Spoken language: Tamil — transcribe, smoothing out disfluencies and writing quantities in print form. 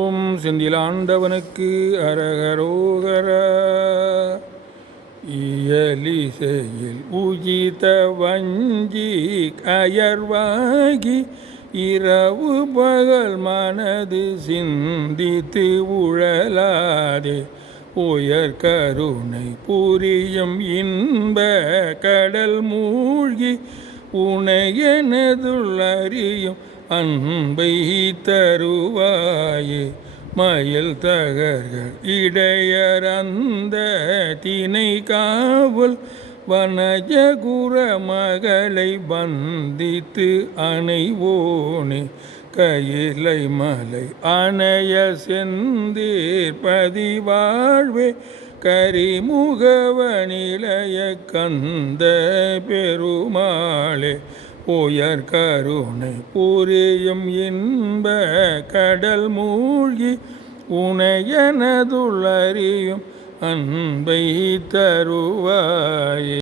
ஓம் செந்திலாண்டவனுக்கு அரகரோகர. இயலிசையில் உஜித வஞ்சி அயர்வாகி இரவு பகல் மனது சிந்தித்து உழலாதே உயர் கருணை புரியும் இன்ப கடல் மூழ்கி உனையெனதுள் அறியும் அன்பை தருவாயே. மயில் தகர்கள் இடையறந்த தினை காவல் வனஜகுர மகளை பந்தித்து அணைவோனே. கையிலை மலை அணைய செந்தீர் பதிவாழ்வே கரிமுகவ நிலைய கந்த பெருமாளே. உயர் கருணை புரியும் இன்ப கடல் மூழ்கி உனையெனதுள் அறியும் அன்பை தருவாயே.